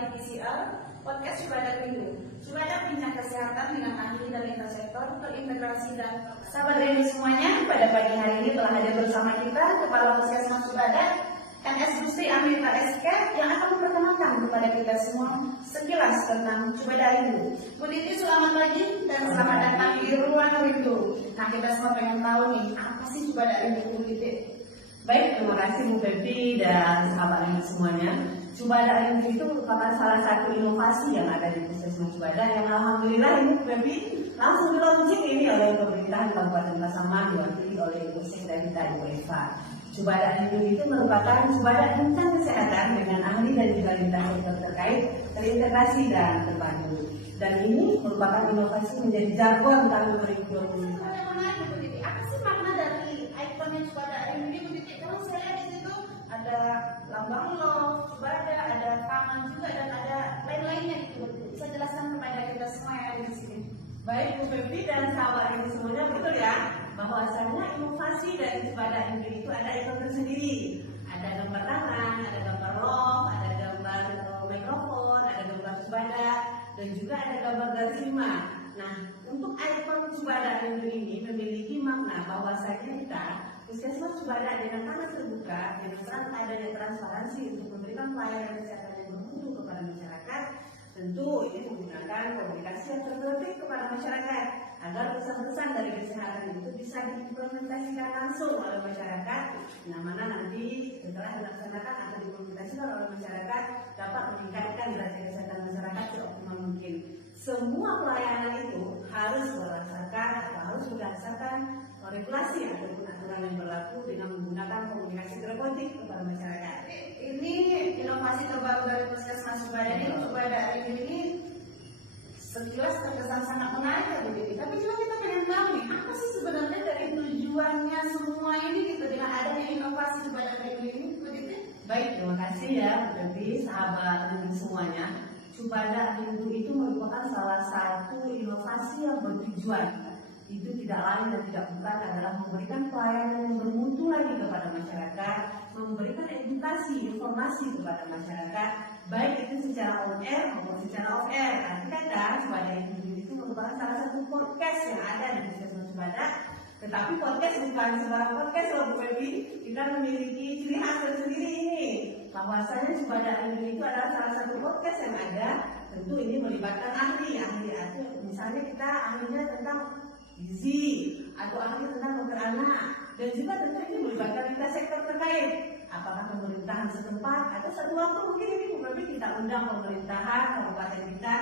di PCR podcast Subada Rindu. Subada bidang kesehatan dengan ahli dan lintas sektor terintegrasi dan sahabat Rindu semuanya. Pada pagi hari ini telah hadir bersama kita Kepala Puskesmas Subada NS Gusti Amrita SK yang akan memperkenalkan kepada kita semua sekilas tentang Subada Rindu. Bu Titi, selamat pagi dan selamat datang di ruang Rindu. Nah, kita semua pengen tahu nih, apa sih Subada Rindu, Bu Titi? Baik, terima kasih Bu Pepi dan sahabat Rindu semuanya. Subada Rindu itu merupakan salah satu inovasi yang ada di Puskesmas Subada yang alhamdulillah ini Bu Pepi langsung dilaunching ini oleh pemerintahan Kabupaten Pasaman diwakili oleh Ibu Sekda kita Ibu Eva. Subada Rindu itu merupakan Subada tentang kesehatan dengan ahli dan juga lintas sektor terkait terintegrasi dan terpadu. Dan ini merupakan inovasi menjadi jargon tahun 2020. Apa sih makna dari ikonnya Subada Rindu ini, Bu Titi? Kalau saya lihat di situ ada lambang love, Subada, ada pangan juga dan ada lain-lainnya gitu. Bisa jelaskan kepada kita semua yang ada di sini. Baik Bu Pepi dan sahabat Rindu semuanya, betul ya bahwasanya inovasi dari Subada Rindu itu ada ikon tersendiri. Ada gambar tangan, ada gambar love, ada gambar mikrofon, ada gambar Subada dan juga ada gambar garis 5. Nah, untuk ikon Subada Rindu ini memiliki makna bahwasanya kita Puskesmas Subada dengan sangat terbuka, dengan sangat adanya transparansi untuk memberikan pelayanan kesehatan yang bermutu kepada masyarakat. Tentu ini menggunakan komunikasi yang tertertib kepada masyarakat agar pesan-pesan dari kesehatan itu bisa diimplementasikan langsung oleh masyarakat. Nah, mana nanti setelah dilaksanakan atau diimplementasikan oleh masyarakat dapat meningkatkan derajat kesehatan masyarakat seoptimal mungkin. Semua pelayanan itu harus berdasarkan atau harus berdasarkan regulasi ataupun aturan yang berlaku dengan menggunakan komunikasi terkotik kepada masyarakat. Ini inovasi terbaru dari Puskesmas Subada ini. Subada Rindu ini sekilas terkesan sangat menarik ya Bu Titi. Tapi juga kita pengen tahu nih, apa sih sebenarnya dari tujuannya semua ini gitu dengan adanya inovasi Subada Rindu ini, Bu Titi? Baik, terima kasih ya bagi sahabat Rindu semuanya. Subada Rindu itu merupakan salah satu inovasi yang bertujuan. Itu tidak lain dan tidak bukan adalah memberikan pelayanan yang bermutu lagi kepada masyarakat, memberikan edukasi, informasi kepada masyarakat, baik itu secara on air maupun secara off air. Arti kata Subada Rindu itu merupakan salah satu podcast yang ada di Puskesmas Subada. Tetapi podcast bukan sembarang podcast loh Bu Pepi. Kita memiliki ciri khas tersendiri ini. Bahwasanya Subada Rindu itu adalah salah satu podcast yang ada. Tentu ini melibatkan ahli itu misalnya kita ahlinya tentang gizi atau ahli tentang dokter anak, dan juga tentu ini melibatkan lintas sektor terkait, apakah pemerintahan setempat atau satu waktu mungkin ini mungkin kita undang pemerintahan kabupaten kita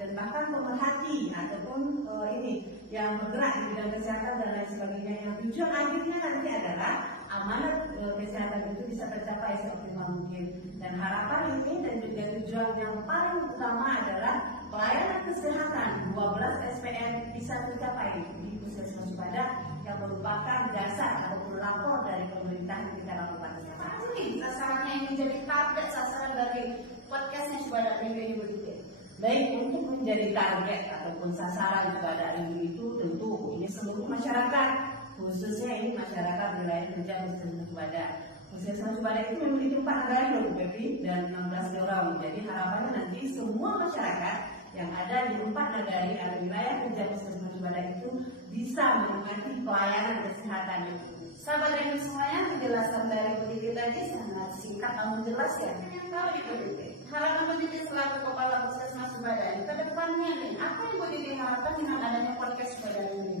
dan bahkan pemerhati ataupun ini yang bergerak di bidang kesehatan dan lain sebagainya, yang tujuan akhirnya nanti adalah amanat kesehatan itu bisa tercapai seoptimal mungkin. Dan harapan ini dan juga tujuan yang paling utama adalah pelayanan kesehatan 12 SPM bisa tercapai di Puskesmas Subada yang merupakan dasar ataupun lapor dari pemerintah kita Kabupaten Pasaman. Apa nih sasarannya yang menjadi target sasaran dari podcastnya Subada Rindu ini, Bu Titi? Baik, untuk menjadi target ataupun sasaran Subada Rindu itu tentu ini seluruh masyarakat, khususnya ini masyarakat wilayah kerja Puskesmas Subada. Puskesmas Subada itu memiliki 4 negara Bu Pepi dan 16 lorong. Jadi harapannya nanti semua masyarakat yang ada di 4 negara atau wilayah kerja Puskesmas Subada itu bisa menikmati pelayanan kesehatan itu. Sahabat Rindu semuanya, penjelasan dari Bu Titi tadi sangat singkat namun jelas ya. Pengen tahu nih Bu Titi, harapan Bu Titi selaku Kepala Puskesmas Subada ini ke depannya nih, apa yang Bu Titi harapkan dengan adanya podcast Subada ini?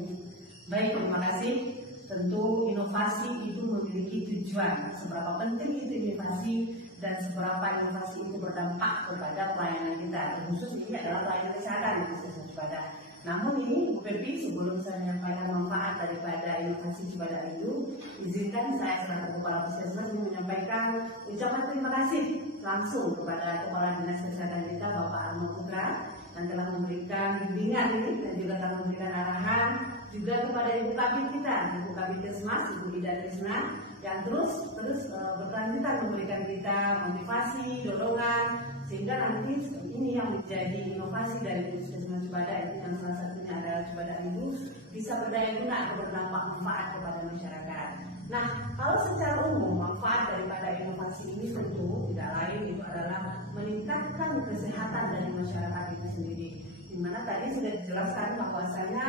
Baik, terima kasih. Tentu inovasi itu memiliki tujuan. Seberapa penting itu inovasi dan seberapa inovasi itu berdampak kepada pelayanan kita. Khusus ini adalah pelayanan kesehatan di Puskesmas Subada. Namun ini Bu Pepi, sebelum saya menyampaikan manfaat daripada inovasi Subada Rindu, izinkan saya selaku Kepala Puskesmas menyampaikan ucapan terima kasih langsung kepada Kepala Dinas Kesehatan kita Bapak Arno Putra yang telah memberikan bimbingan ini dan juga telah memberikan arahan, juga kepada Ibu Kabid kita, Ibu Kabid Kesmas, Ibu Ida Krisna, yang terus berkelanjutan memberikan kita motivasi, dorongan, sehingga nanti ini yang menjadi inovasi dari Puskesmas Subada itu yang salah satunya adalah Subada Rindu bisa berdaya guna atau berdampak manfaat kepada masyarakat. Nah, kalau secara umum manfaat daripada inovasi ini tentu tidak lain itu adalah meningkatkan kesehatan dari masyarakat itu sendiri. Dimana tadi sudah dijelaskan bahwasanya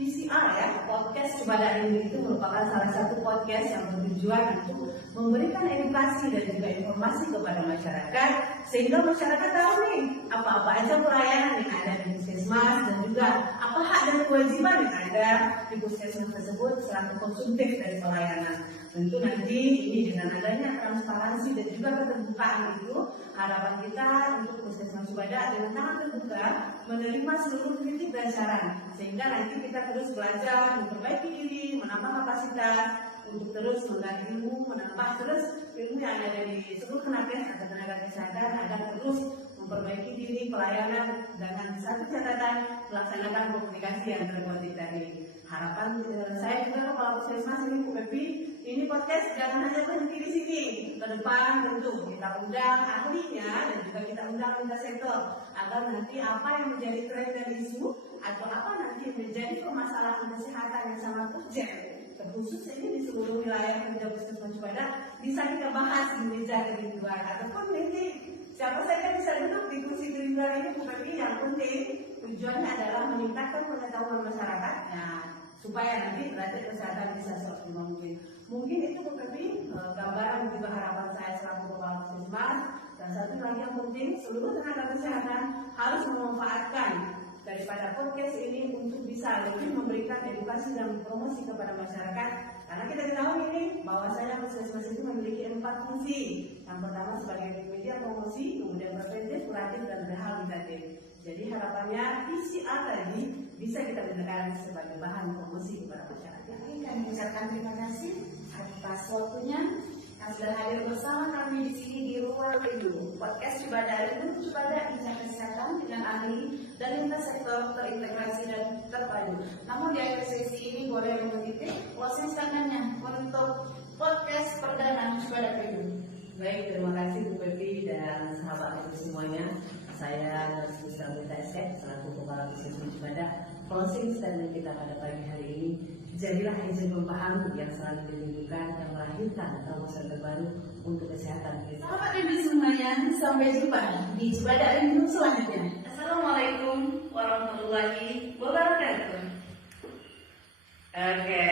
PCR ya, podcast Cubada Rindu itu merupakan salah satu podcast yang bertujuan untuk memberikan edukasi dan juga informasi kepada masyarakat sehingga masyarakat tahu nih apa-apa aja pelayanan yang ada di puskesmas dan juga apa hak dan kewajiban yang ada di puskesmas tersebut selaku konsumtif dari pelayanan. Tentu nanti ini dengan adanya transparansi dan juga keterbukaan itu, harapan kita untuk puskesmas Cubada dengan sangat terbuka menerima seluruh kritik dan saran sehingga nanti kita terus belajar, memperbaiki diri, menambah kapasitas untuk terus menggali ilmu, menambah terus ilmu yang ada di seluruh tenaga kesehatan agar terus memperbaiki diri pelayanan dengan satu catatan melaksanakan komunikasi yang terkoordinasi tadi. Harapan saya juga kepala puskesmas ini Bu Pepi, ini podcast jangan hanya berhenti di sini. Ke depan tentu kita undang ahlinya dan juga kita undang lintas sektor agar nanti apa yang menjadi tren dan isu atau apa nanti menjadi permasalahan kesehatan yang sangat urgent terkhusus ini di seluruh wilayah kerja puskesmas Cubada bisa kita bahas di meja kerinduan ataupun nanti siapa saja bisa duduk di kursi kerinduan ini bukan ini yang penting tujuannya adalah meningkatkan pengetahuan masyarakatnya supaya nanti berarti kesehatan bisa seoptimal mungkin. Mungkin itu bukan gambaran juga harapan saya selaku kepala puskesmas dan satu lagi yang penting seluruh tenaga kesehatan harus memanfaatkan daripada podcast ini untuk bisa lebih memberikan edukasi dan promosi kepada masyarakat karena kita tahu ini bahwasanya puskesmas itu memiliki 4 fungsi. Yang pertama sebagai media promosi, kemudian preventif, kuratif dan rehabilitatif. Jadi harapannya PCR tadi bisa kita gunakan sebagai bahan promosi kepada masyarakat. Kami mengucapkan terima kasih atas waktunya yang sudah hadir bersama kami di sini di Ruang Rindu podcast Cubada Rindu, Cubada Bincang Kesehatan dengan ahli dan lintas sektor terintegrasi dan terpadu. Namun di akhir sesi ini boleh mengutip closing statementnya untuk podcast perdana Cubada Rindu. Baik, terima kasih Bu Pepi dan sahabat itu semuanya. Saya Nurse Mustamita Esek selaku kepala puskesmas Cubada. Closing statement kita pada pagi hari ini, jadilah izin pemahaman yang selalu dirindukan yang melahirkan terobosan terbaru untuk kesehatan kita. Sahabat Rindu semuanya, sampai jumpa di Cubada Rindu selanjutnya. Assalamualaikum warahmatullahi wabarakatuh. Oke.